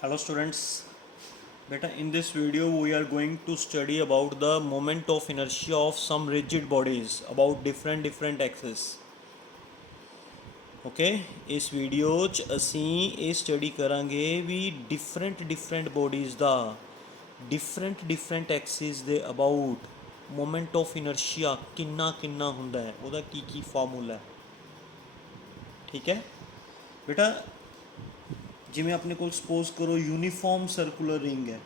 Hello students, beta in this video we are going to study about the moment of inertia of some rigid bodies about different axes. Okay, ਇਸ video 'ਚ ਅਸੀਂ ਇਹ study ਕਰਾਂਗੇ ਵੀ different bodies ਦਾ different axes ਦੇ about moment of inertia ਕਿੰਨਾ ਹੁੰਦਾ ਹੈ, ਉਹਦਾ ਕੀ ਫਾਰਮੂਲਾ ਹੈ। ਠੀਕ ਹੈ ਬੇਟਾ, ਜਿਵੇਂ ਆਪਣੇ ਕੋਲ ਸਪੋਜ਼ ਕਰੋ ਯੂਨੀਫਾਰਮ ਸਰਕੂਲਰ ਰਿੰਗ ਹੈ।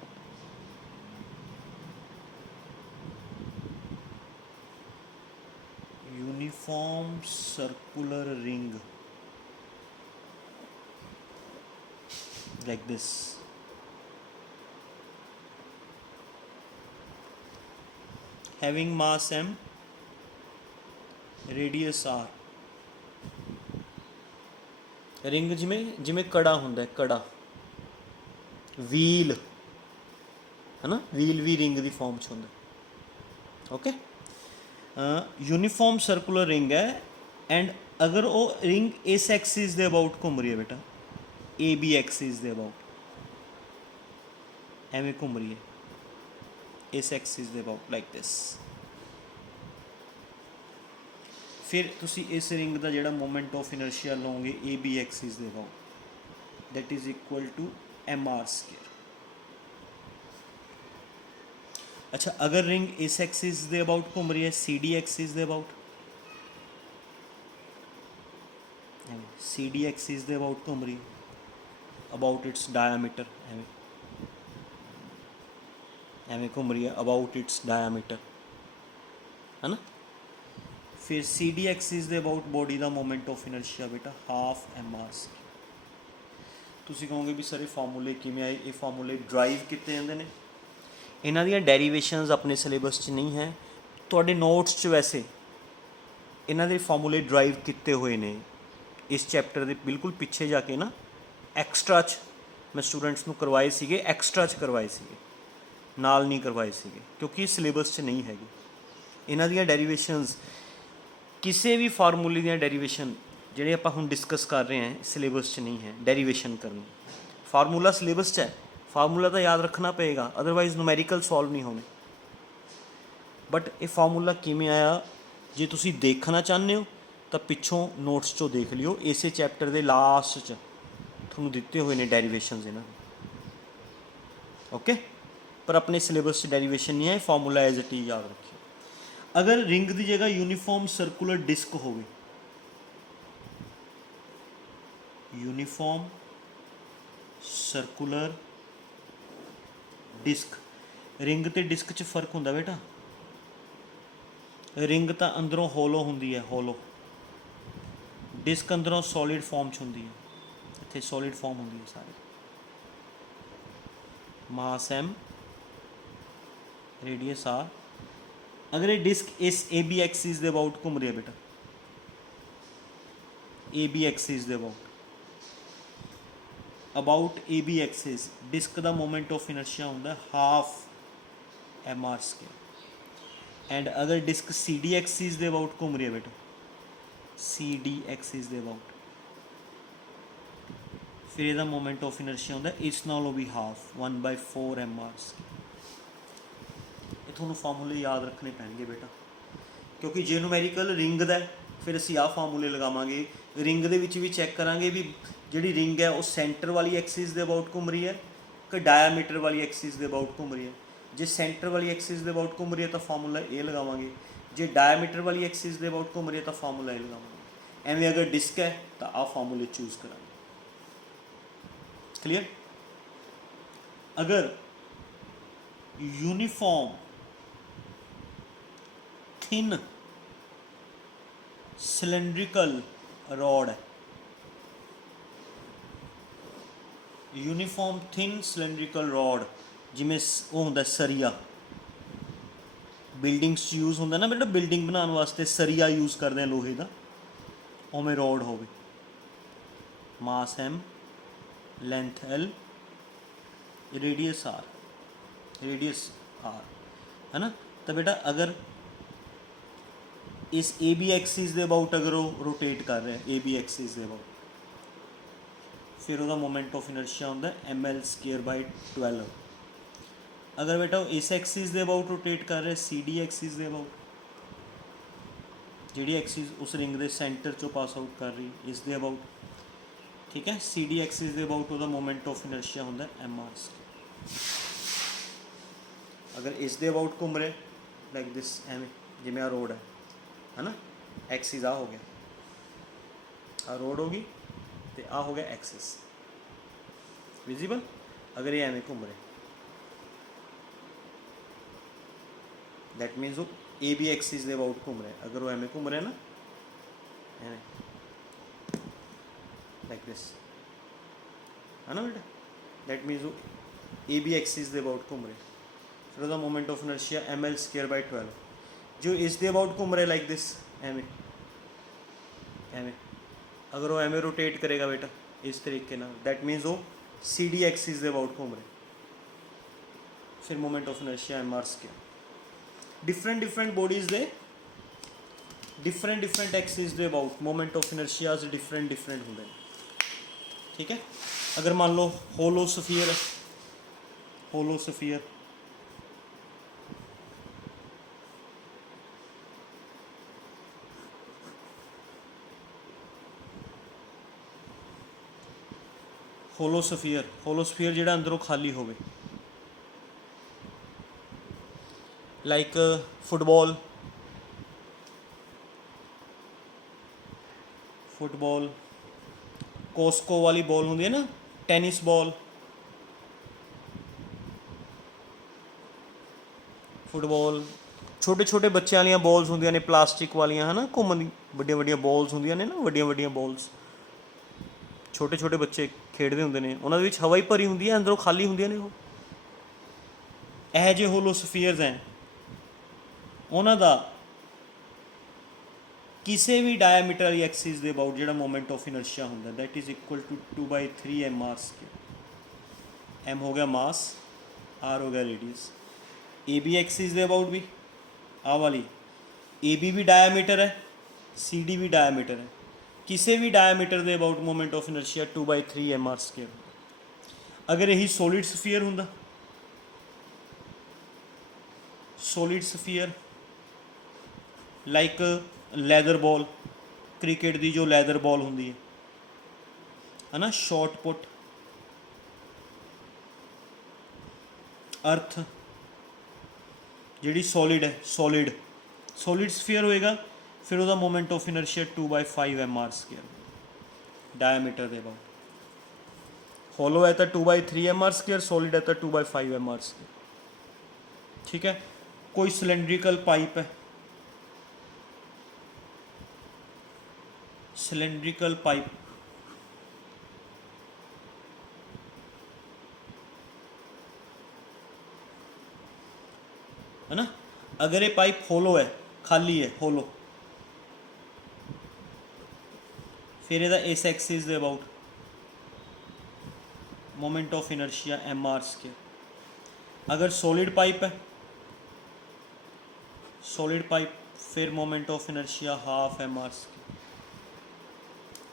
Uniform circular ring like this, having mass m, radius r। Ring जिमें कड़ा हुंदा है, कड़ा व्हील है ना, व्हील भी रिंग की फॉर्म च हुंदा। ओके, यूनीफॉर्म सर्कुलर रिंग है एंड अगर वो रिंग इस एक्सिस के अबाउट घूम रही है बेटा, ए बी एक्सिस के अबाउट एवें घूम रही है, इस एक्सिस के अबाउट लाइक दिस, फिर तुसी इस रिंग का जोड़ा मोमेंट ऑफ इनर्शिया लोगे ए बी एक्सिस के about, that is equal to M R square. अच्छा, अगर रिंग इस एक्सिस के अबाउट घूम रही है सी डी एक्सिस के अबाउट, सी डी एक्सिस के अबाउट घूम रही है अबाउट इट्स डायामीटर, एवें घूम रही है अबाउट इट्स डायामीटर, है ना। फिर सी डी एक्सिस के अबाउट बॉडी का मोमेंट ऑफ इनर्शिया बेटा हाफ एम आर सी। तुसी कहोगे भी सर ये फार्मूले किमें आए, ये फार्मूले ड्राइव किए जाते हैं, इन्हां दी डेरीवेशनस अपने सिलेबस च नहीं है, तुहाडे नोट्स च वैसे इन्हां दे फार्मूले ड्राइव किए हुए ने इस चैप्टर के बिल्कुल पिछे जाके ना, एक्सट्रा च मैं स्टूडेंट्स नूं करवाए सीगे, एक्सट्रा च करवाए सीगे, नाल नहीं करवाए सीगे क्योंकि सिलेबस च नहीं हैगी। इन्हां दी डेरीवेशनस किसी भी फार्मूले दी डेरीवेशन जिहड़े आपां हुण डिस्कस कर रहे हैं सिलेबस च नहीं है। डेरीवेशन करनी, फार्मूला सिलेबस च है, फार्मूला तो याद रखना पेगा, अदरवाइज नुमैरिकल सॉल्व नहीं होने। बट ये फार्मूला किमें आया, जे तुसी देखना चाहते हो तो पिछों नोट्स चो देख लियो, इसे चैप्टर के लास्ट च तुहानूं दिते हुए ने डेरीवेशनस इन्हां दे। ओके, पर अपने सिलेबस डेरीवेशन नहीं है, फार्मूला एज इट इज याद रखियो। अगर रिंग की जगह यूनीफॉर्म सर्कुलर डिस्क हो, यूनीफॉर्म सर्कुलर डिस्क, रिंग ते डिस्क च फर्क होंदा बेटा। रिंग तो अंदरों होलो होंदी है, होलो, डिस्क अंदरों सॉलिड फॉर्म च होंदी है, इत्थे सॉलिड फॉर्म होंदी है सारी। Mass M, radius R. अगर ये डिस्क इस ए बी एक्सिस के अबाउट घूम रही है बेटा, ए बी एक्सिस के about A B axis, disc का मोमेंट ऑफ इनर्शिया होंदा half M R square. And अगर डिस्क सी डी एक्सिस के अबाउट घूम रही है बेटा, सी डी एक्सिस के अबाउट, फिर यदा मोमेंट ऑफ इनर्शिया होंदा इस नालों भी हाफ, 1/4 एम आर स्केयर। ये थोनों फार्मूले याद रखने पैणगे बेटा, क्योंकि जे न्यूमेरिकल रिंग दा फिर असीं आ फार्मूले लगावांगे, रिंग दे विच भी चैक करांगे भी जिहड़ी रिंग है वो सेंटर वाली एक्सिस के अबाउट घूम रही है कि डायामीटर वाली एक्सिस के अबाउट घूम रही है। जे सेंटर वाली एक्सिस के अबाउट घूम रही है तो फार्मूला ए लगावांगे, जे डायामीटर वाली एक्सिस के अबाउट घूम रही है तो फार्मूला ए लगावांगे। एवें अगर डिस्क है तो आ फार्मूले चूज करांगे। क्लियर। अगर यूनीफॉर्म थिन सिलेंड्रिकल रॉड है, यूनीफॉर्म थिन सिलेंड्रिकल रॉड, जिमें वो होंदा सरिया, बिल्डिंग्स यूज होंदा ना बेटा, बिल्डिंग बनाने वास्ते सरिया यूज करते हैं लोहे का, उमें रॉड होवे, mass M, length L, radius R, है ना। तो बेटा अगर इस ए बी एक्सिस के अबाउट अगर वो रोटेट कर रहे हैं, ए बी एक्सिस के अबाउट, फिर ਉਹਦਾ मोमेंट ऑफ इनर्शिया ਹੁੰਦਾ ml²/12। अगर बेटा वो इस एक्सिस ਦੇ ਅਬਾਊਟ रोटेट कर रहे CD एक्सिस ਦੇ ਅਬਾਊਟ, ਜਿਹੜੀ एक्सिस उस रिंग ਦੇ सेंटर ਚੋਂ पास आउट कर रही इस ਦੇ ਅਬਾਊਟ, ठीक है। CD एक्सिस ਦੇ ਅਬਾਊਟ ਉਹਦਾ मोमेंट ऑफ इनर्शिया ਹੁੰਦਾ mr²। अगर इस ਦੇ ਅਬਾਊਟ घूम रहे लाइक दिस ਐਵੇਂ, ਜਿਵੇਂ ਆ रोड है ना, एक्सिस आ हो गया, आ रोड होगी तो आ हो गया एक्सिस विजिबल। अगर ये एवं घूम रहे दैट मीनस वो ए बी एक्सिस के अबाउट घूम रहे, अगर वो एवं घूम रहे ना एवं लाइक दिस है ना बेटा, दैट मीनस वो ए बी एक्सिस के अबाउट घूम रहे, फिर उसका मोमेंट ऑफ इनर्शिया ml²/12। जो इस दे अबाउट घूम रहे लाइक दिस एवं एवं, अगर वो एवं रोटेट करेगा बेटा इस तरीके ना, दैट मीनस वो CD एक्सिस के अबाउट घूम रहे, फिर moment of inertia mr²। Different bodies दे डिफरेंट एक्सिस के about moment of inertias different होंगे, ठीक है। अगर मान लो होलोस्फीयर होलोस्फीयर जिहड़ा अंदरों खाली होवे, लाइक फुटबॉल कोस्को वाली बॉल होंदी है ना, टेनिस बॉल, फुटबॉल छोटे बच्चों वाली बॉल्स होंदियां ने प्लास्टिक वालियां है ना, घूमन वड्डियां बॉल्स होंदियां ने ना, वड्डियां बॉल्स छोटे बच्चे खेडते होंदे ने, उन्हां दे विच हवा ही भरी होंदी है, अंदरों खाली होंदियां ने। यह जे होलोस्फीयर्स हैं उन्हां दा किसी भी डायमीटर वाली एक्सिस के अबाउट जो मोमेंट ऑफ इनर्शिया होंदा that is equal to 2/3 mr²। m हो गया मास, r हो गया रेडियस। ए बी एक्सिस के अबाउट भी आ वाली ए बी भी डायमीटर है, सी डी भी डायमीटर है, किसी भी डायमीटर के about moment of inertia 2/3 mr²। अगर यही सॉलिड स्फीयर होंदा, solid sphere like leather ball, cricket की जो लैदर बॉल होंदी है ना, शॉर्ट पुट, अर्थ जिहड़ी सॉलिड है, सॉलिड स्फीयर होएगा, फिर उसका moment of inertia 2/5 mr² diameter के अबाउट। होलो है तो 2/3 mr², सॉलिड है तो 2/5 mr², ठीक है। कोई सिलेंड्रिकल पाइप है, सिलेंड्रिकल पाइप है ना, अगर ये पाइप होलो है, खाली है, होलो, फिर ਇਹਦਾ इस एक्सिस के about moment of inertia mr²। अगर सॉलिड पाइप है, सॉलिड पाइप, फिर moment of inertia 1/2 mr²।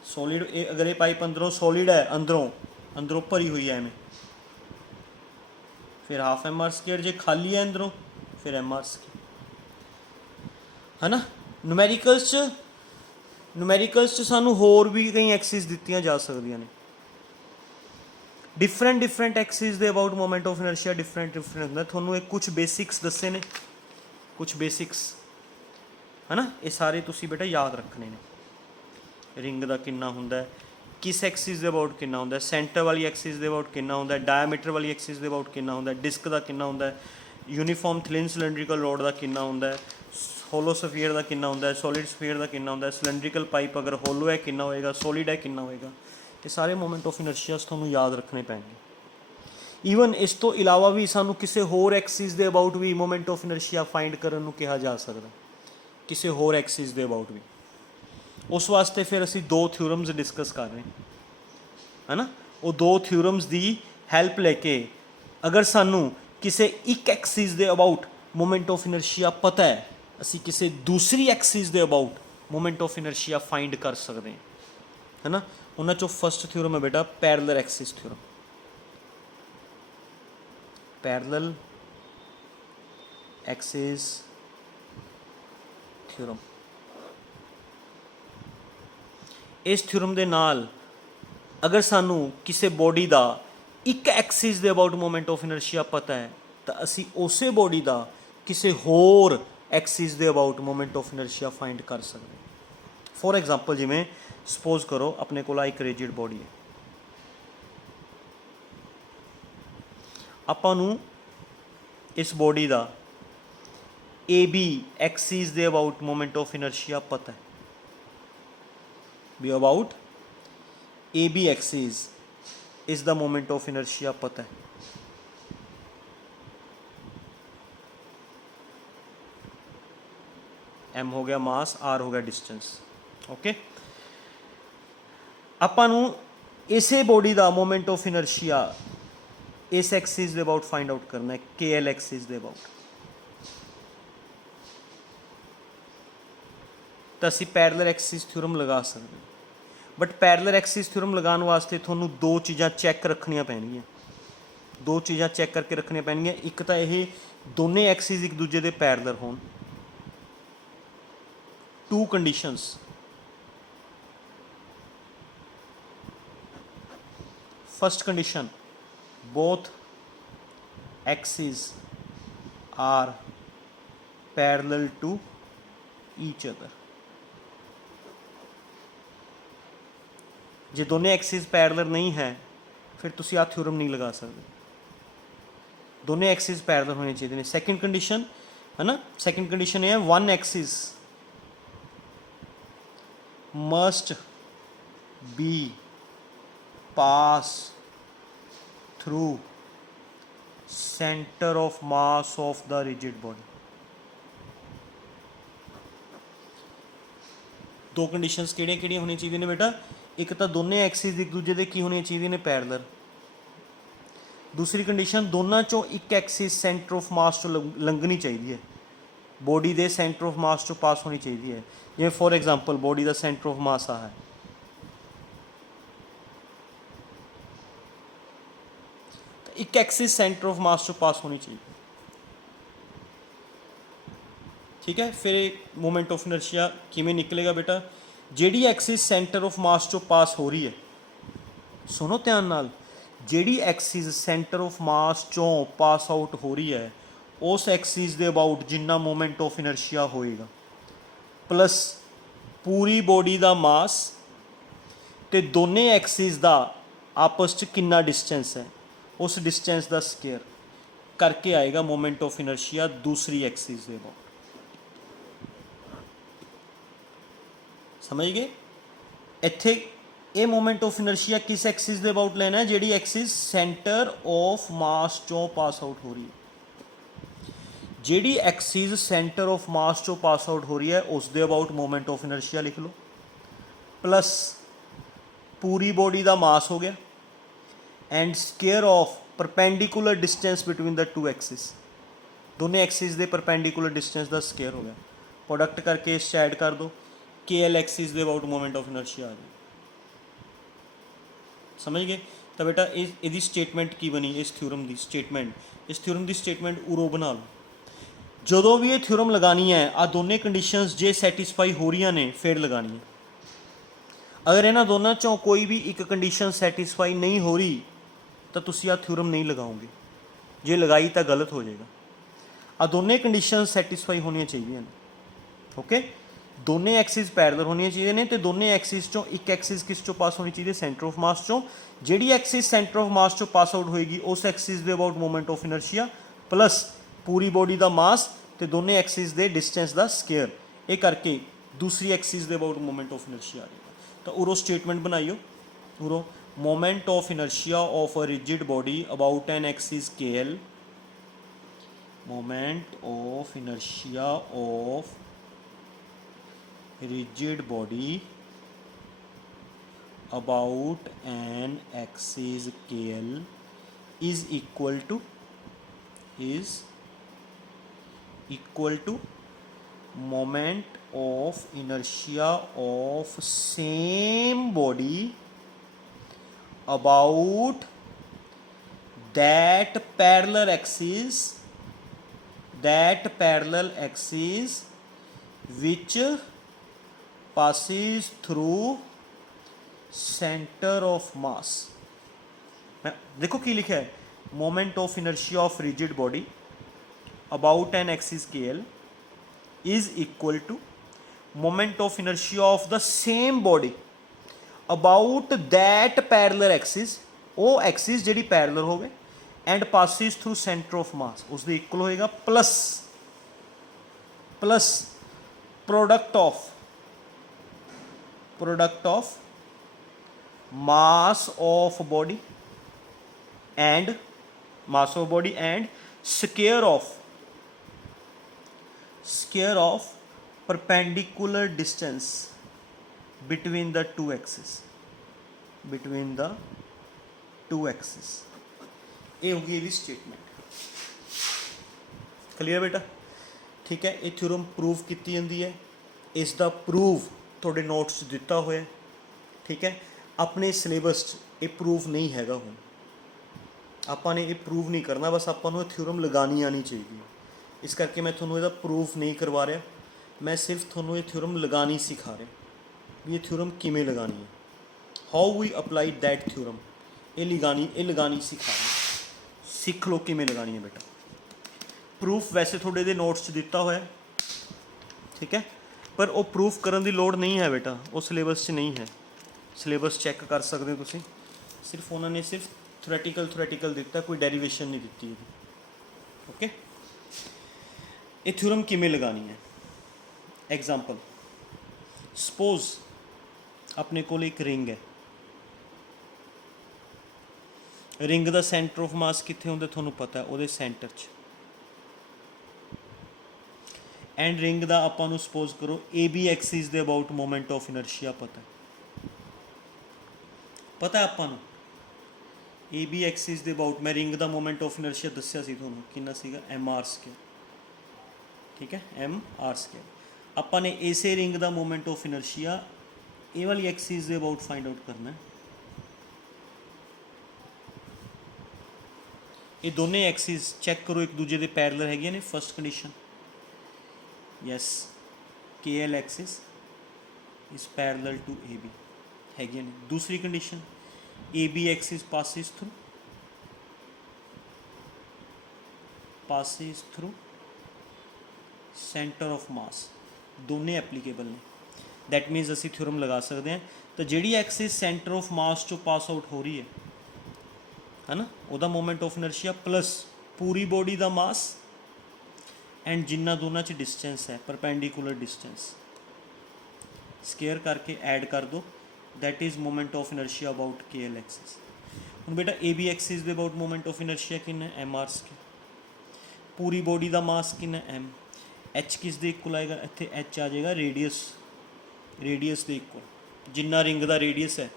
Solid अगर ये पाइप अंदरों सॉलिड है, अंदरों भरी हुई है एवं, फिर 1/2 mr², जे खाली है अंदरों फिर mr² है ना। नुमैरिकल्स च सानू होर भी कई एक्सिस दित्तियां जा सकदियां ने, डिफरेंट एक्सिस के about moment of inertia different होंदा। थोनू एक कुछ बेसिक्स दस्से ने, कुछ बेसिक्स है ना, ये सारे तुसी बेटा याद रखने ने। रिंग का किन्ना हुंदा है, किस एक्सिस के अबाउट किन्ना हुंदा है, सेंटर वाली एक्सिस के अबाउट किन्ना हुंदा है, डायमीटर वाली एक्सिस के अबाउट किन्ना हुंदा है, डिस्क का किन्ना हुंदा है, यूनीफॉर्म थिन सिलेंड्रिकल रॉड का किन्ना हुंदा है, होलोस्फीयर का किन्ना हुंदा है, सॉलिड स्फीयर का किन्ना हुंदा है, सिलेंड्रिकल पाइप अगर होलो है किन्ना होएगा, सॉलिड है किन्ना होएगा। ये सारे मोमेंट ऑफ इनर्शियास तुहानू याद रखने पैणगे। ईवन इस तो इलावा भी सानू किसी होर एक्सिस के अबाउट भी मोमेंट ऑफ इनर्शिया फाइंड करन नू कहा जा सकदा, किसी होर एक्सिस के अबाउट भी। उस वास्ते फिर असी 2 थ्योरम्स डिस्कस कर रहे हैं है ना। वो 2 थ्योरम्स की हैल्प लेके अगर सानू किसी एक एक्सिस के अबाउट मोमेंट ऑफ इनर्शिया पता है, असी किसी दूसरी एक्सिस के about moment of inertia find कर सकते हैं है ना। ਉਹਨਾਂ ਚੋਂ ਫਸਟ ਥਿਊਰਮ ਹੈ ਬੇਟਾ parallel Axis theorem. Parallel Axis theorem. ਇਸ ਥਿਊਰਮ ਦੇ ਨਾਲ ਅਗਰ ਸਾਨੂੰ ਕਿਸੇ ਬੋਡੀ ਦਾ ਇੱਕ ਐਕਸਿਸ ਦੇ ਅਬਾਊਟ ਮੋਮੈਂਟ ਆਫ ਇਨਰਸ਼ੀਆ ਪਤਾ ਹੈ ਤਾਂ ਅਸੀਂ ਉਸੇ ਬੋਡੀ ਦਾ ਕਿਸੇ ਹੋਰ ਐਕਸਿਸ ਦੇ about moment of inertia find ਕਰ ਸਕਦੇ ਹਾਂ। ਫੋਰ ਐਗਜ਼ਾਮਪਲ ਜਿਵੇਂ ਸਪੋਜ਼ ਕਰੋ ਆਪਣੇ ਕੋਲ ਇੱਕ ਰਿਜਿਡ ਬੋਡੀ ਹੈ, ਆਪਾਂ ਨੂੰ ਇਸ ਬੋਡੀ ਦਾ AB ਐਕਸਿਸ ਦੇ ਅਬਾਊਟ ਮੋਮੈਂਟ ਆਫ ਇਨਰਸ਼ੀਆ ਪਤਾ ਹੈ ਵੀ ਅਬਾਊਟ AB ਐਕਸਿਸ ਇਜ਼ ਦਾ ਮੋਮੈਂਟ ਆਫ ਇਨਰਸ਼ੀਆ ਪਤਾ ਹੈ। M ਹੋ ਗਿਆ ਮਾਸ, R ਹੋ ਗਿਆ ਡਿਸਟੈਂਸ। ਓਕੇ, ਆਪਾਂ ਨੂੰ ਇਸੇ ਬੋਡੀ ਦਾ ਮੋਮੈਂਟ ਆਫ ਇਨਰਸ਼ੀਆ ਇਸ ਐਕਸਿਸ ਦੇ ਅਬਾਊਟ ਫਾਈਂਡ ਆਊਟ ਕਰਨਾ ਹੈ, KL ਐਕਸਿਸ ਦੇ ਅਬਾਊਟ। ਤਾਂ ਅਸੀਂ ਪੈਰਲਲ ਐਕਸਿਸ ਥਿਊਰਮ ਲਗਾ ਸਕਦੇ ਹਾਂ, ਬਟ ਪੈਰਲਲ ਐਕਸਿਸ ਥਿਊਰਮ ਲਗਾਉਣ ਵਾਸਤੇ ਤੁਹਾਨੂੰ ਦੋ ਚੀਜ਼ਾਂ ਚੈੱਕ ਰੱਖਣੀਆਂ ਪੈਣਗੀਆਂ, ਦੋ ਚੀਜ਼ਾਂ ਚੈੱਕ ਕਰਕੇ ਰੱਖਣੀਆਂ ਪੈਣਗੀਆਂ। ਇੱਕ ਤਾਂ ਇਹ ਦੋਨੇ ਐਕਸਿਸ ਇੱਕ ਦੂਜੇ ਦੇ ਪੈਰਲਲ ਹੋਣ। Two conditions, first condition both axes are parallel to each other। ਜੇ ਦੋਨੇ ਐਕਸਿਸ ਪੈਰਲਲ ਨਹੀਂ ਹੈ ਫਿਰ ਤੁਸੀਂ ਆਹ ਥਿਊਰਮ ਨਹੀਂ ਲਗਾ ਸਕਦੇ, ਦੋਨੇ ਐਕਸਿਸ ਪੈਰਲਲ ਹੋਣੇ ਚਾਹੀਦੇ ਨੇ। ਸੈਕਿੰਡ ਕੰਡੀਸ਼ਨ ਹੈ ਨਾ, ਸੈਕਿੰਡ ਕੰਡੀਸ਼ਨ ਇਹ ਹੈ one Axis must B pass through center of mass of the rigid body। ਦੋ ਕੰਡੀਸ਼ਨਸ ਕਿਹੜੀਆਂ ਹੋਣੀਆਂ ਚਾਹੀਦੀਆਂ ਨੇ ਬੇਟਾ? ਇੱਕ ਤਾਂ ਦੋਨੇ ਐਕਸਿਸ ਇੱਕ ਦੂਜੇ ਦੇ ਕੀ ਹੋਣੀਆਂ ਚਾਹੀਦੀਆਂ ਨੇ? ਪੈਰਲਲ। ਦੂਸਰੀ ਕੰਡੀਸ਼ਨ ਦੋਨਾਂ ਚੋਂ ਇੱਕ ਐਕਸਿਸ ਸੈਂਟਰ ਆਫ ਮਾਸ ਚੋਂ ਲੰਘਣੀ ਚਾਹੀਦੀ ਹੈ, ਬੋਡੀ ਦੇ ਸੈਂਟਰ ਆਫ ਮਾਸ ਚੋਂ ਪਾਸ ਹੋਣੀ ਚਾਹੀਦੀ ਹੈ। ਜਿਵੇਂ for example body the centre of ਮਾਸ ਆ ਹੈ, ਇੱਕ ਐਕਸਿਸ ਸੈਂਟਰ ਆਫ ਮਾਸ ਚੋਂ ਪਾਸ ਹੋਣੀ ਚਾਹੀਦੀ। ਠੀਕ ਹੈ, ਫਿਰ ਮੋਮੈਂਟ ਆਫ ਇਨਰਸ਼ੀਆ ਕਿਵੇਂ ਨਿਕਲੇਗਾ ਬੇਟਾ? ਜਿਹੜੀ ਐਕਸਿਸ ਸੈਂਟਰ ਆਫ ਮਾਸ ਚੋਂ ਪਾਸ ਹੋ ਰਹੀ ਹੈ, ਸੁਣੋ ਧਿਆਨ ਨਾਲ, ਜਿਹੜੀ ਐਕਸਿਸ ਸੈਂਟਰ ਆਫ ਮਾਸ ਚੋਂ ਪਾਸ ਆਊਟ ਹੋ ਰਹੀ ਹੈ ਉਸ ਐਕਸਿਸ ਦੇ ਅਬਾਊਟ ਜਿੰਨਾ ਮੋਮੈਂਟ ਆਫ ਇਨਰਸ਼ੀਆ ਹੋਏਗਾ ਪਲੱਸ ਪੂਰੀ ਬੋਡੀ ਦਾ ਮਾਸ ਤੇ ਦੋਨੇ ਐਕਸਿਸ ਦਾ ਆਪਸ 'ਚ ਕਿੰਨਾ ਡਿਸਟੈਂਸ ਹੈ ਉਸ ਡਿਸਟੈਂਸ ਦਾ ਸਕੁਅਰ ਕਰਕੇ ਆਏਗਾ ਮੋਮੈਂਟ ਆਫ ਇਨਰਸ਼ੀਆ ਦੂਸਰੀ ਐਕਸਿਸ ਦੇ ਅਬਾਊਟ। ਸਮਝ ਗਏ? ਇੱਥੇ ਇਹ ਮੋਮੈਂਟ ਆਫ ਇਨਰਸ਼ੀਆ ਕਿਸ ਐਕਸਿਸ ਦੇ ਅਬਾਊਟ ਲੈਣਾ ਹੈ? ਜਿਹੜੀ ਐਕਸਿਸ ਸੈਂਟਰ ਆਫ ਮਾਸ ਚੋਂ ਪਾਸ ਆਊਟ ਹੋ ਰਹੀ ਹੈ। ਜਿਹੜੀ ਐਕਸਿਸ ਸੈਂਟਰ ਆਫ ਮਾਸ ਚੋਂ ਪਾਸ ਆਊਟ ਹੋ ਰਹੀ ਹੈ ਉਸ ਦੇ ਅਬਾਊਟ ਮੋਮੈਂਟ ਆਫ ਇਨਰਸ਼ੀਆ ਲਿਖ ਲਓ, ਪਲੱਸ ਪੂਰੀ ਬੋਡੀ ਦਾ ਮਾਸ ਹੋ ਗਿਆ and square of perpendicular distance between the to Axis, ਦੋਨੇ ਐਕਸਿਸ ਦੇ ਪਰਪੈਂਡੀਕੂਲਰ ਡਿਸਟੈਂਸ ਦਾ ਸਕੁਅਰ ਹੋ ਗਿਆ। ਪ੍ਰੋਡਕਟ ਕਰਕੇ ਇਸ 'ਚ ਐਡ ਕਰ ਦਿਓ, KL ਐਕਸਿਸ ਦੇ ਅਬਾਊਟ ਮੋਮੈਂਟ ਆਫ ਇਨਰਸ਼ੀਆ ਆ ਜਾਏ। ਸਮਝ ਗਏ? ਤਾਂ ਬੇਟਾ ਇਹਦੀ ਸਟੇਟਮੈਂਟ ਕੀ ਬਣੀ? ਇਸ ਥਿਊਰਮ ਦੀ ਸਟੇਟਮੈਂਟ, ਇਸ ਥਿਊਰਮ ਦੀ ਸਟੇਟਮੈਂਟ ਉਰੋ ਬਣਾ ਲਓ। ਜਦੋਂ ਵੀ ਇਹ ਥਿਊਰਮ ਲਗਾਉਣੀ ਹੈ ਆਹ ਦੋਨੇ ਕੰਡੀਸ਼ਨਸ ਜੇ ਸੈਟਿਸਫਾਈ ਹੋ ਰਹੀਆਂ ਨੇ ਫਿਰ ਲਗਾਉਣੀ ਹੈ। ਅਗਰ ਇਹਨਾਂ ਦੋਨਾਂ 'ਚੋਂ ਕੋਈ ਵੀ ਇੱਕ ਕੰਡੀਸ਼ਨ ਸੈਟਿਸਫਾਈ ਨਹੀਂ ਹੋ ਰਹੀ ਤਾਂ ਤੁਸੀਂ ਆਹ ਥਿਊਰਮ ਨਹੀਂ ਲਗਾਓਗੇ, ਜੇ ਲਗਾਈ ਤਾਂ ਗਲਤ ਹੋ ਜਾਏਗਾ। ਆਹ ਦੋਨੇ ਕੰਡੀਸ਼ਨ ਸੈਟਿਸਫਾਈ ਹੋਣੀਆਂ ਚਾਹੀਦੀਆਂ ਨੇ। ਓਕੇ, ਦੋਨੇ ਐਕਸਿਸ ਪੈਰਲਲ ਹੋਣੀਆਂ ਚਾਹੀਦੀਆਂ ਨੇ ਤੇ ਦੋਨੇ ਐਕਸਿਸ ਚੋਂ ਇੱਕ ਐਕਸਿਸ ਕਿਸ ਚੋਂ ਪਾਸ ਹੋਣੀ ਚਾਹੀਦੀ ਹੈ? ਸੈਂਟਰ ਆਫ ਮਾਸ ਚੋਂ। ਜਿਹੜੀ ਐਕਸਿਸ ਸੈਂਟਰ ਆਫ ਮਾਸ ਚੋਂ ਪਾਸ ਆਊਟ ਹੋਏਗੀ ਉਸ ਐਕਸਿਸ ਦੇ about moment of inertia plus ਪੂਰੀ ਬੋਡੀ ਦਾ ਮਾਸ ਤੇ ਦੋਨੇ ਐਕਸਿਸ ਦੇ ਡਿਸਟੈਂਸ ਦਾ ਸਕੁਅਰ, ਇਹ ਕਰਕੇ ਦੂਸਰੀ ਐਕਸਿਸ ਦੇ ਅਬਾਊਟ ਮੋਮੈਂਟ ਆਫ ਇਨਰਸ਼ੀਆ ਆ ਜਾਏਗਾ। ਤਾਂ ਉਰੋ statement ਬਣਾਈਓ, ਉਰੋ moment of inertia of a rigid body about an axis KL, moment of inertia of rigid body about an axis KL is equal to moment of inertia of same body about that parallel axis which passes through center of mass. देखो की लिखा है, moment of inertia of rigid body about an axis KL is equal to moment of inertia of the same body about that parallel axis, वो axis जी parallel होवे and passes through centre of mass, उसके इक्वल होएगा plus product of mass of body and square of perpendicular distance between the two axes ये होगी ਇਹਦੀ statement. Clear बेटा? ठीक है, ये थ्योरम प्रूव की जाती है, इसका प्रूव थोड़े नोट्स दिता होया। ठीक है, अपने सिलेबस ये प्रूव नहीं हैगा, हुण आपां ने ये प्रूव नहीं करना, बस आपां नूं थ्योरम लगानी आनी चाहिए। इस करके मैं थोनों इहदा प्रूफ नहीं करवा रहा, मैं सिर्फ थोनों ये थ्योरम लगानी सिखा रहा भी ये थ्योरम किमें लगानी है, how we apply that theorem, ये लगानी सिखा रहा। सीख लो किमें लगानी है बेटा। प्रूफ वैसे थोड़े दे नोट्स च दिता होया, ठीक है, पर वो प्रूफ करने की लोड़ नहीं है बेटा, वो सिलेबस च नहीं है। सिलेबस चैक कर सकते हो तुसीं, सिर्फ उन्होंने सिर्फ थ्योरैटिकल दिता, कोई डेरीवेशन नहीं दी। ओके, ये थ्योरम किमें लगानी है। एग्जाम्पल, सपोज अपने को एक रिंग है, रिंग का सेंटर ऑफ मास कित्थे हुंदा तुहानूं पता है, वो सेंटर च, एंड रिंग का आपां नूं सपोज करो AB एक्सिस दे अबाउट मोमेंट ऑफ इनर्शिया पता है आपां नूं AB एक्सिस दे अबाउट, मैं रिंग का मोमेंट ऑफ इनर्शिया दस्सिया सी तुहानूं कितना सीगा mr²। ठीक है, mr²। आपां ने इसे रिंग का मोमेंट ऑफ इनर्शिया ये वाली एक्सिस दे अबाउट फाइंड आउट करना है। ये दोनों एक्सिस चैक करो एक दूजे के पैरेलल है ने। First condition, yes, KL axis is parallel to AB है ने। दूसरी condition, AB axis passes through centre of mass, दोनों एप्लीकेबल ने। दैट मीनस असी थ्योरम लगा सकते हैं, तो जिहड़ी एक्सिस सेंटर ऑफ मास चो पास आउट हो रही है ना, ਉਹਦਾ मोमेंट ऑफ इनर्शिया प्लस पूरी बॉडी का मास एंड जिन्ना दोनों च डिस्टेंस है परपेंडिकुलर डिस्टेंस स्केयर करके ऐड कर दो, that is moment of inertia about KL axis. हुण बेटा AB एक्सिस दे अबाउट मोमेंट ऑफ इनर्शिया कितना है, mr²। पूरी बॉडी का मास कितना M, H किस दे इक्वल आएगा, इत्थे H आ जाएगा रेडियस दे इक्वल, जिन्ना रिंग का रेडियस है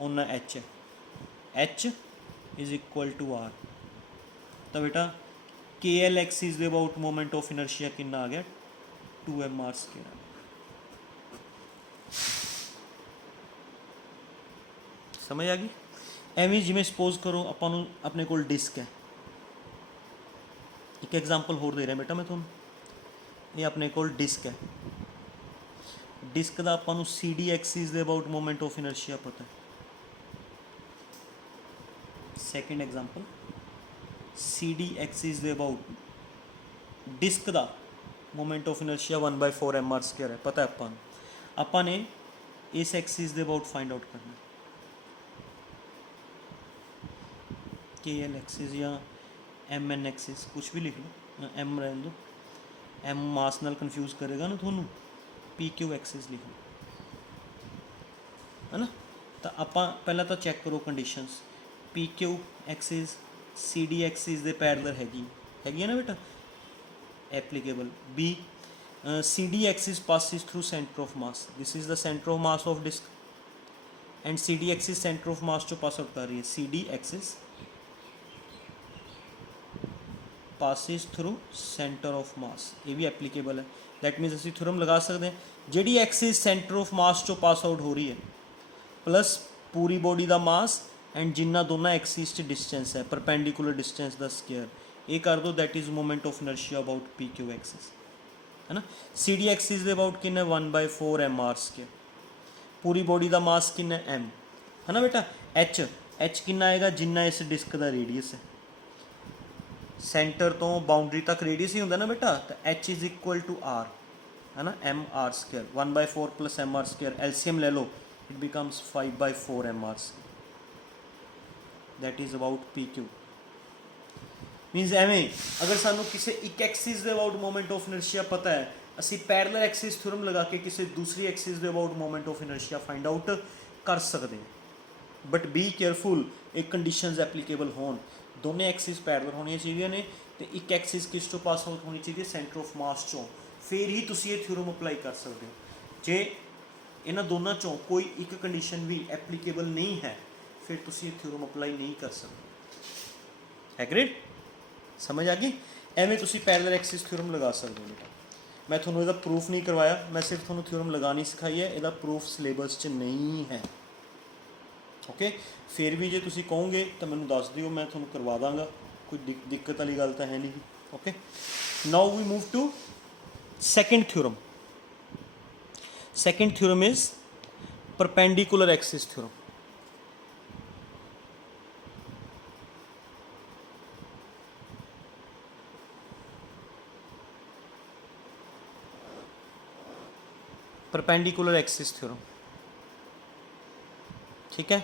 उन्ना H है, H is equal to R। तो बेटा KL एक्सिस दे अबाउट मोमेंट ऑफ इनर्शिया कितना आ गया, 2mr²। समझ आ गई? एवं जिमें सपोज करो आपां अपने को डिस्क है, एक एग्जाम्पल होर दे रहा बेटा मैं तुहानूं, ये अपने को डिस्क है, डिस्क का आपां नूं CD एक्सिस दे अबाउट मोमेंट ऑफ इनर्शिया पता है। सेकेंड एग्जाम्पल, CD एक्सिस दे अबाउट डिस्क का मोमेंट ऑफ इनर्शिया 1/4 mr² है पता है आपां ने इस एक्सिस दे अबाउट फाइंड आउट करना, KL एक्सिस या MN एक्सिस कुछ भी लिख लो, M रहने दो, M मास नाल कन्फ्यूज़ करेगा ना थोनू, PQ एक्सिस लिख लो, है ना। तो आपां पहला तो चैक करो conditions, PQ axis CD axis दे पैरेलल हैगी ना बेटा, applicable. B CD axis passes through centre of mass, this is the centre of mass of disc and CD axis centre of mass जो पास आउट कर रही है, CD axis passes through centre of mass, ये भी applicable है। That मीनस असी theorem लगा सकते हैं, जिहड़ी एक्सिस सेंटर ऑफ मास चो पास आउट हो रही है प्लस पूरी बॉडी का मास एंड जिन्ना दोनों एक्सिस च डिस्टेंस है परपेंडिकुलर डिस्टेंस का स्केयर ये कर दो that is moment of inertia about P Q axis है ना। सी डी एक्सिस के अबाउट किन्ना 1/4 एम आर स्केयर। पूरी बॉडी का मास किन्ना एम है ना बेटा। एच एच किन्ना आएगा जिन्ना इस डिस्क का रेडियस है सेंटर तो बाउंड्री तक रेडियस ही होंगे ना बेटा। तो H is equal to R है ना M R square 1/4 plus M R square LCM ले लो it becomes 5/4 M R square that is about P Q. Minus एवें अगर सानू किसी एक एक्सिस के अबाउट मोमेंट ऑफ इनर्शिया पता है असी पैरेलल एक्सिस थ्योरम लगा के किसी दूसरी एक्सिस के about moment of inertia find out कर सकते हैं। बट बी केयरफुल एक कंडीशंस एप्लीकेबल होन दोनों एक्सिस पैरेलल होनी चाहिए ने तो एक एक्सिस किस तो पास आउट होनी चाहिए सेंटर ऑफ मास चों फिर ही तुसी ये थ्योरम अप्लाई कर सकते हो। जे इन्हां दोनों चों कोई एक कंडीशन भी एप्लीकेबल नहीं है फिर तुसी ये थ्योरम अप्लाई नहीं कर सकते। एग्रीड समझ आ गई। एवें तुसी पैरेलल एक्सिस थ्योरम लगा सकते हो बेटा। मैं थोड़ा इसका प्रूफ नहीं करवाया मैं सिर्फ थोड़ा थ्योरम लगानी सिखाई है इसका प्रूफ सिलेबस च नहीं है। ओके फिर भी जे तुसी कहोगे तो मैंने दस दिओ मैं थोड़ा करवा दाँगा कोई दिक्कत वाली गल तो है नहीं। Okay now we move to second theorem. Second theorem is perpendicular axis theorem. Perpendicular axis theorem ठीक है।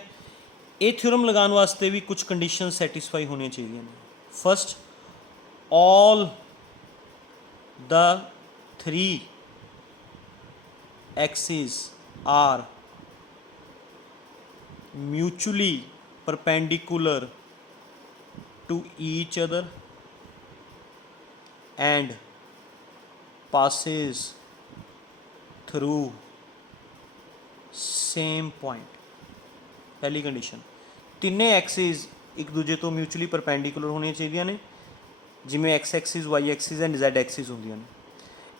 ये थ्योरम लगाने वास्ते भी कुछ कंडीशन सैटिस्फाई होनी चाहिए। First all the three axis are mutually perpendicular to each other and passes through same point। पहली कंडीशन तिने एक्सिस एक दूजे तो म्यूचुअली परपेंडिकुलर होनी चाहिए ने जिमें X axis Y axis and Z axis होंदियां ने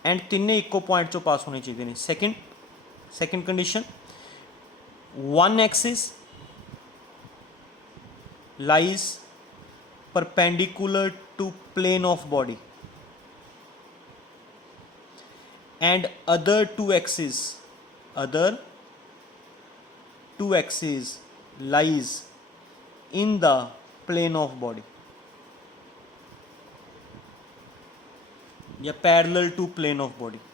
एंड तिने इको पॉइंट चो पास होने चाहिए ने। Second condition one axis lies perpendicular to plane of body and other two axes lies in the plane of body या parallel to plane of body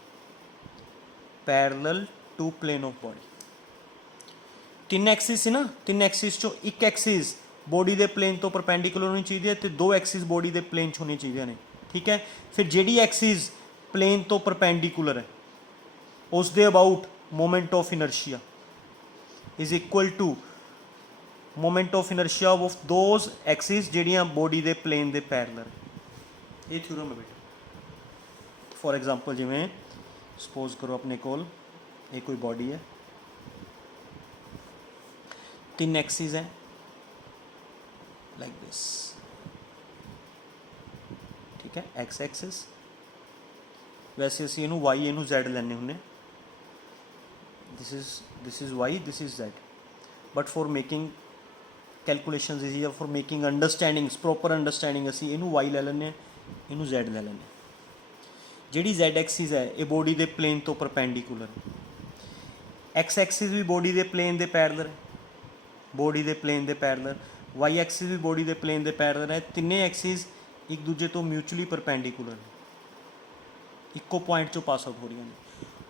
तीन axis है ना तीन एक्सिस चो एक एक्सिस बॉडी के प्लेन तो परपेंडिकुलर होनी चाहिए तो दो एक्सिस बॉडी के प्लेन च होनी चाहिए ने ठीक है। फिर जेडी एक्सिस प्लेन तो परपेंडिकुलर है उस दे about moment of inertia is equal to moment of inertia of those axis जेडियां बॉडी के प्लेन के पैरेलल। ये थ्योरम है बेटा। फॉर एग्जांपल जिमें सपोज करो अपने कोल ये कोई बॉडी है तीन एक्सिस है लाइक दिस ठीक है एक्स एक्सिस वैसे असी इनू वाई इनू जैड लैने होंने this is Y this is Z but for making calculations easy या for making understandings proper understanding असी इनू वाई ले लैने इनू जैड ले लैने। जिहड़ी जैड एक्सिस है ये बॉडी के प्लेन तो परपेंडिकुलर एक्स एक्सिस भी बॉडी के प्लेन के पैरेलल वाई एक्सिस भी बॉडी के प्लेन के पैरेलल है। तिने एक्सिस एक दूजे तो म्यूचुअली परपेंडिकुलर इको पॉइंट चो पास आउट हो रही हैं।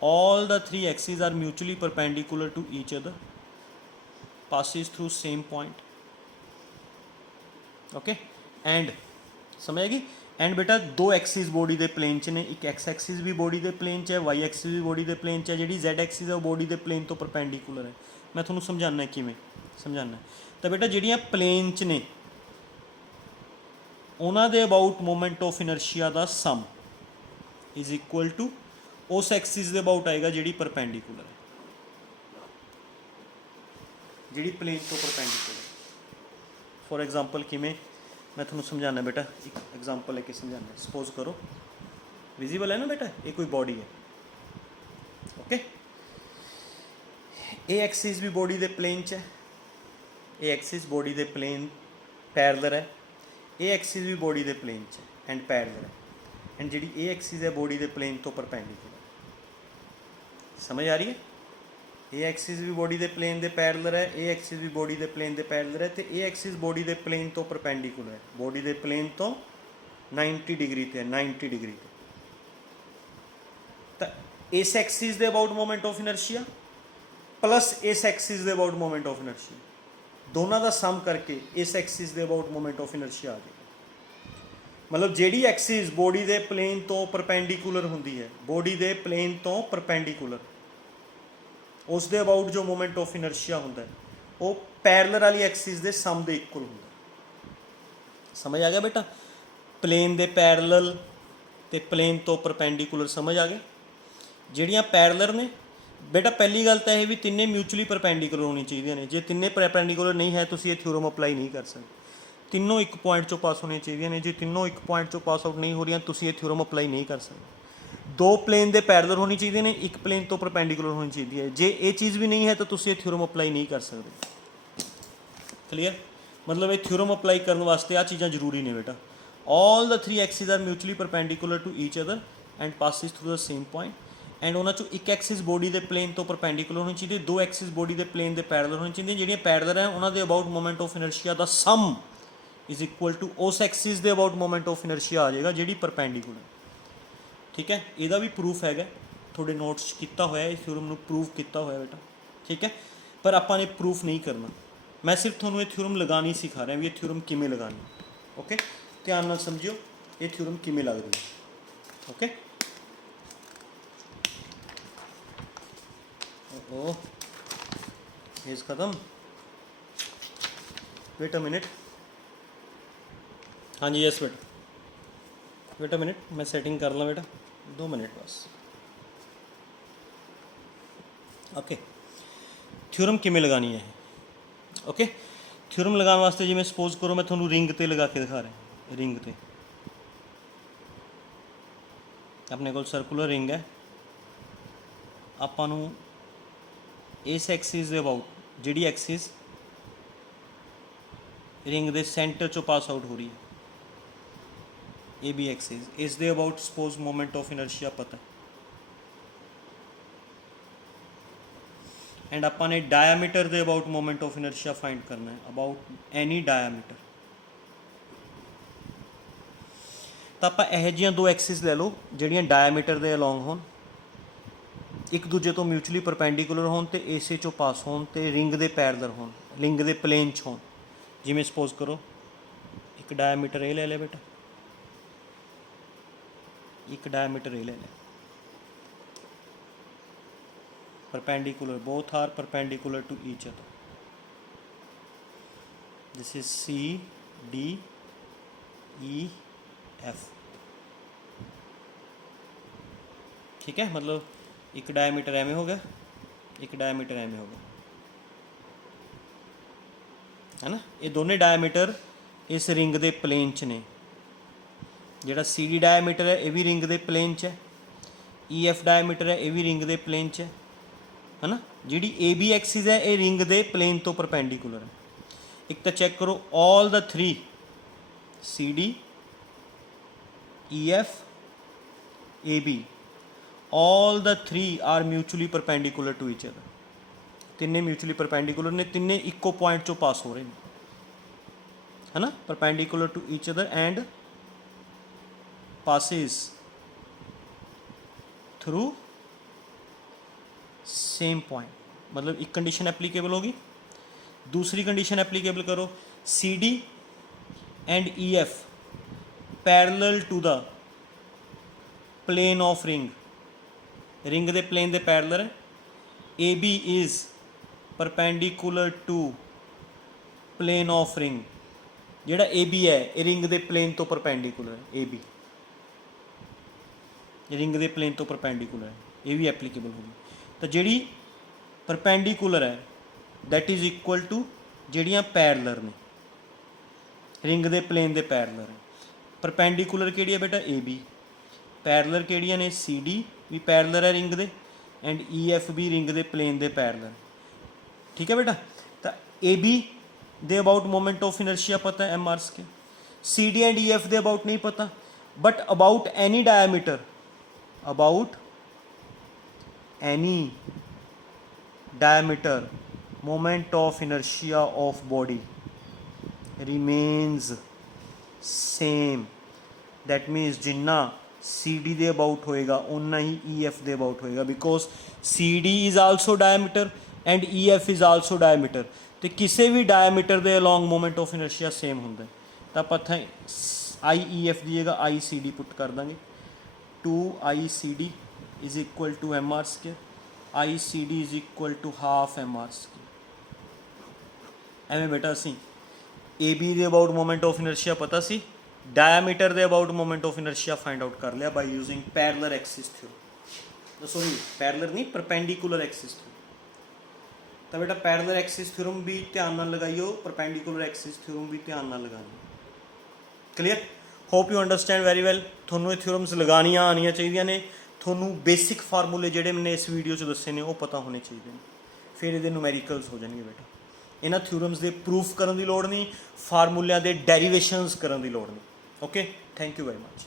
All the three axis are mutually perpendicular to each other passes through same point okay and समझ आएगी। एंड बेटा दो एक्सिस बॉडी के प्लेन च ने एक एक्स एक्सिस भी बॉडी के प्लेन च है वाई एक्सिस भी बॉडी के प्लेन च है जी जैड एक्सिस है वो बॉडी के प्लेन तो परपेंडिकुलर है। मैं थोड़ा समझाना है किमें समझाना तो बेटा ਜਿਹੜੀਆਂ प्लेन च ने उन्हों के अबाउट मोमेंट ऑफ इनर्शिया का सम इज इक्वल टू उस एक्सिस के अबाउट आएगा जी परपेंडिकुलर है जी प्लेन तो परपेंडिकुलर। फॉर एग्जांपल किमें मैं थोड़ा समझाना बेटा एक एग्जांपल लेके समझाना। सपोज करो विजिबल है ना बेटा ये कोई बॉडी है ओके ए एक्सिस भी बॉडी के प्लेन च है ਇਹ ਐਕਸਿਸ ਬੋਡੀ ਦੇ ਪਲੇਨ ਪੈਰਲਰ ਹੈ, ਇਹ ਐਕਸਿਸ ਵੀ ਬੋਡੀ ਦੇ ਪਲੇਨ 'ਚ ਹੈ ਐਂਡ ਪੈਰਲਰ ਹੈ, ਐਂਡ ਜਿਹੜੀ ਇਹ ਐਕਸਿਸ ਹੈ ਬੋਡੀ ਦੇ ਪਲੇਨ ਤੋਂ ਪਰਪੈਂਡੀਕੂਲਰ। ਸਮਝ ਆ ਰਹੀ ਹੈ? ਇਹ ਐਕਸਿਸ ਵੀ ਬੋਡੀ ਦੇ ਪਲੇਨ ਦੇ ਪੈਰਲਰ ਹੈ, ਇਹ ਐਕਸਿਸ ਵੀ ਬੋਡੀ ਦੇ ਪਲੇਨ ਦੇ ਪੈਰਲਰ ਹੈ, ਤੇ ਇਹ ਐਕਸਿਸ ਬੋਡੀ ਦੇ ਪਲੇਨ ਤੋਂ ਪਰਪੈਂਡੀਕੂਲਰ ਹੈ, ਬੋਡੀ ਦੇ ਪਲੇਨ ਤੋਂ 90 ਡਿਗਰੀ ਤੇ ਹੈ, 90 ਡਿਗਰੀ ਤੇ। ਤਾਂ ਇਸ ਐਕਸਿਸ ਦੇ about moment of inertia plus ਇਸ ਐਕਸਿਸ ਦੇ ਅਬਾਊਟ ਮੋਮੈਂਟ ਆਫ ਇਨਰਸ਼ੀਆ, ਦੋਨਾਂ ਦਾ ਸਮ ਕਰਕੇ ਇਸ ਐਕਸਿਸ ਦੇ ਅਬਾਊਟ ਮੋਮੈਂਟ ਆਫ ਇਨਰਸ਼ੀਆ ਆ ਜਾਏਗਾ। ਮਤਲਬ ਜਿਹੜੀ ਐਕਸਿਸ ਬੋਡੀ ਦੇ ਪਲੇਨ ਤੋਂ ਪਰਪੈਂਡੀਕੂਲਰ ਹੁੰਦੀ ਹੈ, ਬੋਡੀ ਦੇ ਪਲੇਨ ਤੋਂ ਪਰਪੈਂਡੀਕੂਲਰ, ਉਸ ਦੇ ਅਬਾਊਟ ਜੋ ਮੋਮੈਂਟ ਆਫ ਇਨਰਸ਼ੀਆ ਹੁੰਦਾ ਹੈ ਉਹ ਪੈਰਲਰ ਵਾਲੀ ਐਕਸਿਸ ਦੇ ਸਮ ਦੇ ਇਕੁਅਲ ਹੁੰਦਾ। ਸਮਝ ਆ ਗਿਆ ਬੇਟਾ? ਪਲੇਨ ਦੇ ਪੈਰਲਲ ਤੇ ਪਲੇਨ ਤੋਂ ਪਰਪੈਂਡੀਕੂਲਰ ਸਮਝ ਆ ਗਏ। ਜਿਹੜੀਆਂ ਪੈਰਲਰ ਨੇ ਬੇਟਾ, ਪਹਿਲੀ ਗੱਲ ਤਾਂ ਇਹ ਵੀ ਤਿੰਨੇ ਮਿਊਚੁਅਲੀ ਪਰਪੈਂਡੀਕੂਲਰ ਹੋਣੀ ਚਾਹੀਦੀਆਂ ਨੇ। ਜੇ ਤਿੰਨੇ ਪਰਪੈਂਡੀਕੂਲਰ ਨਹੀਂ ਹੈ ਤੁਸੀਂ ਇਹ ਥਿਊਰਮ ਅਪਲਾਈ ਨਹੀਂ ਕਰ ਸਕਦੇ। ਤਿੰਨੋਂ ਇੱਕ ਪੁਆਇੰਟ 'ਚੋਂ ਪਾਸ ਹੋਣੀਆਂ ਚਾਹੀਦੀਆਂ ਨੇ। ਜੇ ਤਿੰਨੋਂ ਇੱਕ ਪੁਆਇੰਟ 'ਚੋਂ ਪਾਸ ਆਊਟ ਨਹੀਂ ਹੋ ਰਹੀਆਂ ਤੁਸੀਂ ਇਹ ਥਿਊਰਮ ਅਪਲਾਈ ਨਹੀਂ ਕਰ ਸਕਦੇ। ਦੋ ਪਲੇਨ ਦੇ ਪੈਰਲਰ ਹੋਣੀ ਚਾਹੀਦੀਆਂ ਨੇ, ਇੱਕ ਪਲੇਨ ਤੋਂ ਪਰਪੈਂਡੀਕੂਲਰ ਹੋਣੀ ਚਾਹੀਦੀ ਹੈ। ਜੇ ਇਹ ਚੀਜ਼ ਵੀ ਨਹੀਂ ਹੈ ਤਾਂ ਤੁਸੀਂ ਇਹ ਥਿਊਰਮ ਅਪਲਾਈ ਨਹੀਂ ਕਰ ਸਕਦੇ। ਕਲੀਅਰ? ਮਤਲਬ ਇਹ ਥਿਊਰਮ ਅਪਲਾਈ ਕਰਨ ਵਾਸਤੇ ਆ ਚੀਜ਼ਾਂ ਜ਼ਰੂਰੀ ਨੇ ਬੇਟਾ। all the three axes are mutually perpendicular to each other and passes through the same point, and ਉਹਨਾਂ 'ਚੋਂ ਇੱਕ ਐਕਸਿਸ ਬੋਡੀ ਦੇ ਪਲੇਨ ਤੋਂ ਪਰਪੈਂਡੀਕੂਲਰ ਹੋਣੀ ਚਾਹੀਦੀ, ਦੋ ਐਕਸਿਸ ਬੋਡੀ ਦੇ ਪਲੇਨ ਦੇ ਪੈਰਲਰ ਹੋਣੀ ਚਾਹੀਦੀਆਂ। ਜਿਹੜੀਆਂ ਪੈਰਲਰ ਹੈ ਉਹਨਾਂ ਦੇ ਅਬਾਊਟ ਮੋਮੈਂਟ ਆਫ ਇਨਰਸ਼ੀਆ ਦਾ ਸਮ ਇਜ਼ ਇਕੁਅਲ ਟੂ ਉਸ ਐਕਸਿਸ ਦੇ ਅਬਾਊਟ ਮੋਮੈਂਟ ਆਫ ਇਨਰਸ਼ੀਆ ਆ ਜਾਏਗਾ ਜਿਹੜੀ ਪਰਪੈਂਡੀਕੂਲਰ। ਠੀਕ ਹੈ? ਇਹਦਾ ਵੀ ਪ੍ਰੂਫ ਹੈਗਾ, ਤੁਹਾਡੇ ਨੋਟਸ ਕੀਤਾ ਹੋਇਆ, ਇਸ ਥਿਊਰਮ ਨੂੰ ਪ੍ਰੂਫ ਕੀਤਾ ਹੋਇਆ ਬੇਟਾ। ਠੀਕ ਹੈ? ਪਰ ਆਪਾਂ ਨੇ ਪ੍ਰੂਫ ਨਹੀਂ ਕਰਨਾ, ਮੈਂ ਸਿਰਫ ਤੁਹਾਨੂੰ ਇਹ ਥਿਊਰਮ ਲਗਾਉਣੀ ਸਿਖਾ ਰਿਹਾ ਵੀ ਇਹ ਥਿਊਰਮ ਕਿਵੇਂ ਲਗਾਉਣੀ। ਓਕੇ, ਧਿਆਨ ਨਾਲ ਸਮਝਿਓ ਇਹ ਥਿਊਰਮ ਕਿਵੇਂ ਲੱਗਦੀ ਹੈ। ਓਕੇ, ओ पेज ख़त्म, वेट अ मिनट। हाँ जी, यस बेटा, वेट अ मिनट, मैं सेटिंग कर ला बेटा, 2 मिनट बस। ओके, थ्योरम किमें लगानी है। ओके, थ्योरम लगाने वास्ते जिवें सपोज करो मैं थोनू रिंग ते लगा के दिखा रहा, रिंग ते अपने कोल सर्कुलर रिंग है, आपां नू इस एक्सिस के अबाउट जिहड़ी एक्सिस रिंग के सेंटर चो पास आउट हो रही है, ए बी एक्सिस, इस दे about suppose moment of inertia पता है, एंड आपां ने डायामीटर के about moment of inertia find करना है, अबाउट एनी डायामीटर। तो आप यह जिहियां दो एक्सिस ले लो जिहड़ियां डायामीटर के अलोंग होण, एक दूजे तो म्यूचुअली परपेंडिकुलर होण ते इसे चों पास होण ते रिंग दे पैरलर होण, रिंग दे प्लेन च होण। जिवें सपोज करो एक डायामीटर ये ले ले बेटा, एक डायामीटर ये ले ले, perpendicular, both are perpendicular to each other, this is C D E F. ठीक है, मतलब एक डायमीटर एवं हो गया, एक डायमीटर एवं हो गया, है ना। ये दोनों डायमीटर इस रिंग के प्लेन च ने, जिहड़ा सी डी डायमीटर है ये भी रिंग के प्लेन च है, ई एफ डायमीटर है ये भी रिंग के प्लेन च है ना। जिहड़ी ए बी एक्सिस है ये रिंग के प्लेन तो परपेंडिकुलर है। एक तो चेक करो all the three C D E F A B, all the three are mutually perpendicular to each other, तिन्ने म्यूचुअली परपेंडिकुलर ने, तिन्ने इको पॉइंट चो पास हो रहे हैं, है ना, perpendicular to each other and passes through same point. मतलब एक कंडीशन एप्लीकेबल होगी, दूसरी कंडीशन एप्लीकेबल करो, C D and E F parallel to the plane of ring, ring के प्लेन के पैरेलल है, A B is perpendicular to plane of ring, जिहड़ा A B है ये रिंग के प्लेन तो परपेंडिकुलर है, ए बी रिंग के प्लेन तो परपेंडिकुलर है, ये भी एप्लीकेबल होगी। तो जिहड़ी परपेंडिकुलर है दैट इज़ इक्वल टू जिहड़ियां पैरेलल ने, रिंग के प्लेन के पैरेलल है। परपेंडिकुलर किहड़ी है बेटा, ए बी, पैरेलल किहड़ियां ने, सी डी भी पैरेलल है रिंग दे, एंड ई एफ भी रिंग के प्लेन के पैरेलल। ठीक है बेटा, तो ए बी दे अबाउट मोमेंट ऑफ इनर्शिया पता है M R square, C D and E F दे अबाउट नहीं पता, but about any diameter, about any diameter moment of inertia of body remains same, that means Jinnah CD ਦੇ about ਹੋਏਗਾ उन्ना ही EF ਦੇ about ਹੋਏਗਾ, because CD is also diameter and EF is also diameter, ਤੇ ਕਿਸੇ ਵੀ diameter ਦੇ along moment of inertia same ਹੁੰਦਾ ਹੈ, ਤਾਂ ਆਪਾਂ ਇੱਥੇ IEF ਦੀ ਜਗ੍ਹਾ ICD ਪੁੱਟ ਕਰ ਦਾਂਗੇ, 2ICD is equal to MR square, ICD is equal to half MR square। ਐਵੇਂ ਬੇਟਾ ਅਸੀਂ AB ਦੇ ਅਬਾਊਟ ਮੋਮੈਂਟ ਆਫ ਇਨਰਸ਼ੀਆ ਪਤਾ ਸੀ, ਡਾਇਆਮੀਟਰ ਦੇ about moment of inertia find out ਕਰ ਲਿਆ by using parallel axis theorem, sorry parallel ਨਹੀਂ ਪਰਪੈਂਡੀਕੂਲਰ ਐਕਸਿਸ ਥਿਓਰਮ। ਤਾਂ ਬੇਟਾ ਪੈਰਲਰ ਐਕਸਿਸ ਥਿਓਰਮ ਵੀ ਧਿਆਨ ਨਾਲ ਲਗਾਈਓ, ਪਰਪੈਂਡੀਕੂਲਰ ਐਕਸਿਸ ਥਿਓਰਮ ਵੀ ਧਿਆਨ ਨਾਲ ਲਗਾਈਓ। Clear, hope you understand very well. ਤੁਹਾਨੂੰ ਇਹ ਥਿਓਰਮਸ ਲਗਾਉਣੀਆਂ ਆਉਣੀਆਂ ਚਾਹੀਦੀਆਂ ਨੇ, ਤੁਹਾਨੂੰ ਬੇਸਿਕ ਫਾਰਮੂਲੇ ਜਿਹੜੇ ਮੈਨੇ ਇਸ ਵੀਡੀਓ 'ਚ ਦੱਸੇ ਨੇ ਉਹ ਪਤਾ ਹੋਣੇ ਚਾਹੀਦੇ ਨੇ, ਫਿਰ ਇਹਦੇ ਨੂਮੈਰੀਕਲਸ ਹੋ ਜਾਣਗੇ ਬੇਟਾ। ਇਹਨਾਂ ਥਿਓਰਮਸ ਦੇ ਪ੍ਰੂਫ ਕਰਨ ਦੀ ਲੋੜ ਨਹੀਂ, ਫਾਰਮੂਲਿਆਂ ਦੇ ਡੈਰੀਵੇਸ਼ਨਸ ਕਰਨ ਦੀ ਲੋੜ ਨਹੀਂ। Okay, thank you very much.